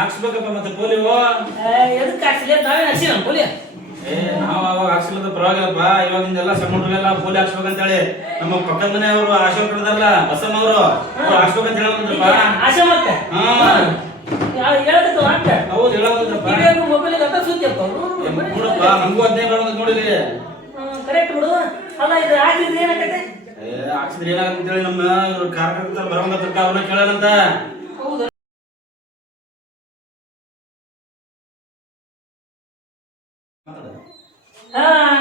ಹಾಕ್ಸ್ಬೇಕಪ್ಪ ಮತ್ತೆ ಪೋಲಿಯೋ. ಎದಕ್ಕೆ ಹಾಕ್ಸಿಲ್ಲ? ನಾವೇ ಹಾಕ್ಸಿಲ್ಲ ಪೋಲಿಯೋ. ನಾವು ಅವಾಗ ಹಾಕ್ಸಿಲ್ಲದ ಪರವಾಗಿಲ್ಲಪ್ಪ. ಇವಾಗಿಂದೆಲ್ಲ ಸಣ್ಣ ಹುಡುಗರೆಲ್ಲ ಪೋಲಿ ಹಾಕ್ಸ್ಬೇಕಂತ ಹೇಳಿ ನಮ್ಮ ಪಕ್ಕದ ಮನೆಯವರು ಆಶಾ ಕಡ್ದಾರಲ್ಲ ಬಸಮ್ಮ ಅವರು ಹಾಕ್ಸ್ಬೇಕಂತ ಹೇಳೋದ್ರಪ್ಪ. ಆಶಾ ಮತ್ತೆ ಹೇಳಕತ್ತವ ಅಂತ. ಹೌದು ಹೇಳೋದ್ರಪ್ಪ. ಮೊಬೈಲ್ ಸುದ್ದಿಯಪ್ಪ ನೋಡಪ್ಪ, ನಮಗೂ ಅದನ್ನೇ ಬರೋದು ನೋಡಿರಿ. ಕರೆಕ್ಟ್ ಬಿಡು. ಅಲ್ಲ ಇದು ಹಾಕಿದ್ರೆ ಏನಾಗತ್ತೆ? ಹಾಕ್ಸಿದ್ರೆ ಏನಾಗಂತ ಹೇಳಿ ನಮ್ಮ ಕಾರ್ಯಕರ್ತರ ಬರೋಂಗ ತರ್ಕ ಅವ್ರನ್ನ ಕೇಳೋಣಂತ. ಹೌದು.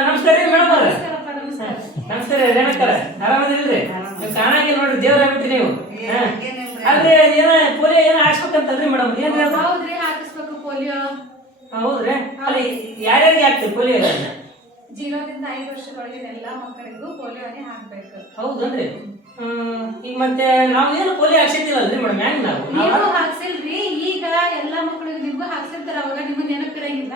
ನಮಸ್ಕಾರ ರೀ ಮೇಡಮ್ ಅವ್ರ. ನಮಸ್ಕಾರ ರೇಣಕರ, ಆರಾಮದಿಲ್ರಿ? ನೀವು ಕಾಣಾಗಿ ನೋಡ್ರಿ, ದೇವ್ರಾಗ್ಬಿಟ್ರಿ ನೀವು. ಅಲ್ರಿ ಏನ ಪೋಲಿಯೋ ಏನೋ ಹಾಕ್ಸ್ಬೇಕಂತಲ್ರಿ ಮೇಡಮ್? ಏನ್ರಿ ಅದು? ಹೌದ್ರಿ, ಹಾಕಿಸ್ಬೇಕು ಪೋಲಿಯೋ. ಹೌದ್ರಿ. ಅಲ್ಲಿ ಯಾರ್ಯಾರಿಗೆ ಹಾಕ್ತೀವಿ ಪೋಲಿಯೋ? 0 ರಿಂದ 5 ವರ್ಷದೊಳಗಿನ ಎಲ್ಲಾ ಮಕ್ಕಳಿಗೂ ಪೋಲಿಯೋನೇ ಹಾಕ್ಬೇಕು. ಹೌದನ್ರಿ. ಈಗ ಮತ್ತೆ ನಾವು ಏನು ಪೋಲಿಯೋ ಹಾಕ್ಸಿದ್ದಿಲ್ಲಲ್ರಿ ಮೇಡಮ್? ಹೆಂಗ್ ನೀವು ಹಾಕ್ಸಿಲ್ರಿ? ಈಗ ಎಲ್ಲಾ ಮಕ್ಕಳಿಗೂ ನಿಮ್ಗೂ ಹಾಕ್ಸಿರ್ತಾರ, ಅವಾಗ ನಿಮ್ಗೆ ನೆನಪಿರಂಗಿಲ್ಲ.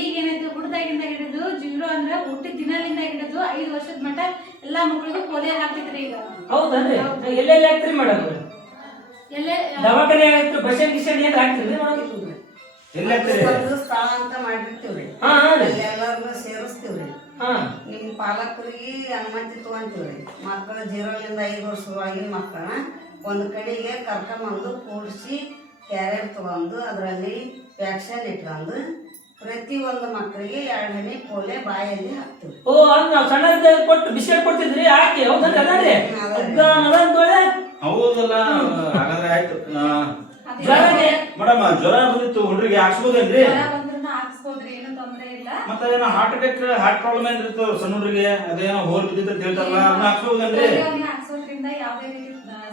ಈಗ ಏನೈತಿ, ಹುಟ್ಟದಾಗಿಂದ ಹಿಡಿದು 0 ಅಂದ್ರೆ ಹುಟ್ಟಿದ ದಿನದಿಂದ ಹಿಡಿದು 5 ವರ್ಷದ ಮಟ್ಟ ಎಲ್ಲಾ ಮಕ್ಕಳಿಗೂ ಪೋಲಿಯೋ ಹಾಕ್ತಿದ್ರಿ ಈಗ. ಹೌದನ್ರಿ. ಎಲ್ಲೆಲ್ಲಿ ಹಾಕ್ತಿರಿ ಮೇಡಮ್? ಎಲ್ಲೇ ದವಾಖಾನೆ ಆಯ್ತು, ಬಸ್ ಗಿಶನ್ ಏನ್ ಹಾಕ್ತಿರಿ ಮೇಡಮ್? ಒಂದು ಸ್ಥಳ ಅಂತ ಮಾಡಿರ್ತೀವ್ರಿ, ಎಲ್ಲಾರ್ಗು ಸೇರಿಸ್ತೀವ್ರಿ. ನಿಮ್ ಪಾಲಕರಿಗೆ ಅನುಮತಿ ತಗೊಂತೀವ್ರಿ. ಮಕ್ಕಳು 0 ರಿಂದ 5 ವರ್ಷದೊಳಗಿನ ಮಕ್ಕಳನ್ನ ಒಂದು ಕಡೆಗೆ ಕರ್ಕೊಂಬಂದು ಕೂಡಿಸಿ ಕ್ಯಾರಿಯರ್ ತಗೊಂಡು ಅದರಲ್ಲಿ ವ್ಯಾಕ್ಸಿನ್ ಇಟ್ಕೊಂಡು ಪ್ರತಿ ಒಂದು ಮಕ್ಕಳಿಗೆ 2 ಹನಿ ಪೋಲಿಯೋ ಬಾಯಲ್ಲಿ ಹಾಕ್ತೀವಿ. ಓ, ನಾವು ಸಣ್ಣ ಕೊಟ್ಟು ಬಿಸ್ಕೆಟ್ ಕೊಡ್ತಿದ್ರಿ, ಹಾಕಿ. ಹೌದನ್ರಿ? ಅದನ್ರಿ ಹೌದಲ್ಲ. ಹಾಗಾದ್ರೆ ಆಯ್ತು ಮೇಡಮ್. ಜ್ವರ ಬಂದಿತ್ತು ಹುಡುಗರಿಗೆ ಹಾಕ್ಸ್ಬೋದೇನ್ರಿ? ಹಾಕ್ಸ್ಬೋದ್ರಿ, ಏನು ತೊಂದ್ರೆ ಇಲ್ಲ. ಮತ್ತೆ ಏನೋ ಹಾರ್ಟ್ ಅಟ್ಯಾಕ್, ಹಾರ್ಟ್ ಪ್ರಾಬ್ಲಮ್ ಏನಿತ್ತು ಸಣ್ಣ ಹುಡುಗರಿಗೆ, ಅದೇನೋ ಹೋಲ್ ಬಿದ್ದಿತ್ತು ಅಂತ ಹೇಳ್ತಾರಲ್ಲ, ಅದನ್ನ ಹಾಕ್ಸ್ಬೋದೇನ್ರಿ? ಹಾಕ್ಸೋದ್ರಿಂದ ಯಾವುದೇ ರೀತಿ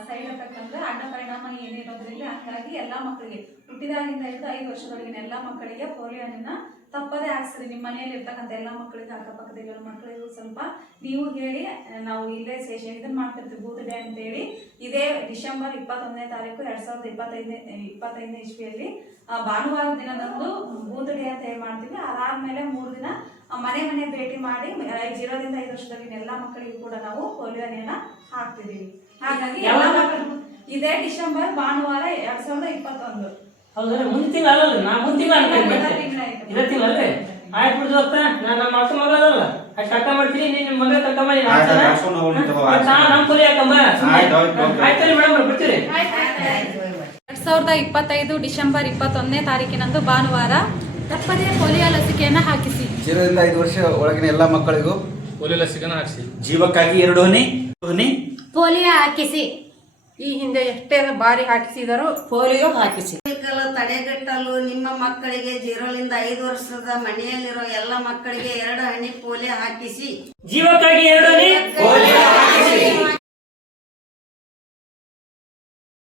ಸೈಡ್ ಎಫೆಕ್ಟ್ ಅಂದ್ರೆ ಅಡ್ಡ ಪರಿಣಾಮ ಏನಿರೋದ್ರಿಲ್ಲ. ಹಾಗಾಗಿ ಎಲ್ಲಾ ಮಕ್ಕಳಿಗೆ ಹುಟ್ಟಿದಾಗಿಂದ 5 ವರ್ಷದೊಳಗಿನ ಎಲ್ಲಾ ಮಕ್ಕಳಿಗೆ ಪೋಲಿಯೋನ ತಪ್ಪದೇ ಹಾಕ್ಸ್ರಿ. ನಿಮ್ಮ ಮನೆಯಲ್ಲಿ ಇರ್ತಕ್ಕಂಥ ಎಲ್ಲಾ ಮಕ್ಕಳಿಗೆ, ಅಕ್ಕಪಕ್ಕದಲ್ಲಿರೋ ಮಕ್ಕಳಿಗೂ ಸ್ವಲ್ಪ ನೀವು ಹೇಳಿ, ನಾವು ಇಲ್ಲೇ ಇದನ್ನ ಮಾಡ್ತಿರ್ತೀವಿ ಬೂತ್ ಡೇ ಅಂತ ಹೇಳಿ. ಇದೇ ಡಿಸೆಂಬರ್ 21ನೇ ತಾರೀಕು 2025 ಇಸ್ವಿಯಲ್ಲಿ ಭಾನುವಾರ ದಿನದಂದು ಬೂತ್ ಡೇ ಅಂತ ಹೇಳಿ ಮಾಡ್ತೀವಿ. ಅದಾದ್ಮೇಲೆ 3 ದಿನ ಮನೆ ಭೇಟಿ ಮಾಡಿ 0 ರಿಂದ 5 ವರ್ಷದೊಳಗಿನ ಎಲ್ಲಾ ಮಕ್ಕಳಿಗೂ ಕೂಡ ನಾವು ಪೋಲಿಯೋನ ಹಾಕ್ತಿದೀವಿ. ಹಾಗಾಗಿ ಎಲ್ಲಾ ಮಕ್ಕಳು ಇದೇ ಡಿಸೆಂಬರ್ ಭಾನುವಾರ 2021. ಹೌದ್ರಿ. ಮುಂದಿನ ತಿಂಗಳ ಅಲ್ಲಲ್ರಿ? ನಾ ಮುಂದಿನ ಇದೇ ತಿಂಗಳಲ್ರಿ? ಆಯ್ತು ಬಿಡ್ದು ಹೋಗ್ತ. ನಮ್ಮ ಅಕ್ಕ ಮಗ ಅದಲ್ಲ, ಅಷ್ಟು ಅಕ್ಕ ಮಾಡ್ತೀನಿ. ನಿನ್ನ ಮಗ ತಕ್ಕಮ್ಮ ನಮ್ ಪೋಲಿಯೋ ಹಾಕಮ್ಮ. ಆಯ್ತು ಮೇಡಮ್, ಬರ್ತೀರಿ? 2025 ಡಿಸೆಂಬರ್ 21ನೇ ತಾರೀಕಿನಂದು ಭಾನುವಾರ ತಪ್ಪದೇ ಪೋಲಿಯೋ ಲಸಿಕೆಯನ್ನು ಹಾಕಿಸಿ. 0 ರಿಂದ 5 ವರ್ಷ ಒಳಗಿನ ಎಲ್ಲಾ ಮಕ್ಕಳಿಗೂ ಪೋಲಿಯೋ ಲಸಿಕೆನ ಹಾಕಿಸಿ. ಜೀವಕ್ಕಾಗಿ 2 ಹನಿ ಪೋಲಿಯೋ ಹಾಕಿಸಿ. ಈ ಹಿಂದೆ ಎಷ್ಟೇ ಬಾರಿ ಹಾಕಿಸಿದರೂ ಪೋಲಿಯೋ ಹಾಕಿಸಿ. ತಡೆಗಟ್ಟಲು ನಿಮ್ಮ ಮಕ್ಕಳಿಗೆ 0 ರಿಂದ 5 ವರ್ಷದ ಮನೆಯಲ್ಲಿರೋ ಎಲ್ಲ ಮಕ್ಕಳಿಗೆ 2 ಹನಿ ಪೋಲಿಯೋ ಹಾಕಿಸಿ. ಜೀವಕ್ಕಾಗಿ 2 ಹನಿ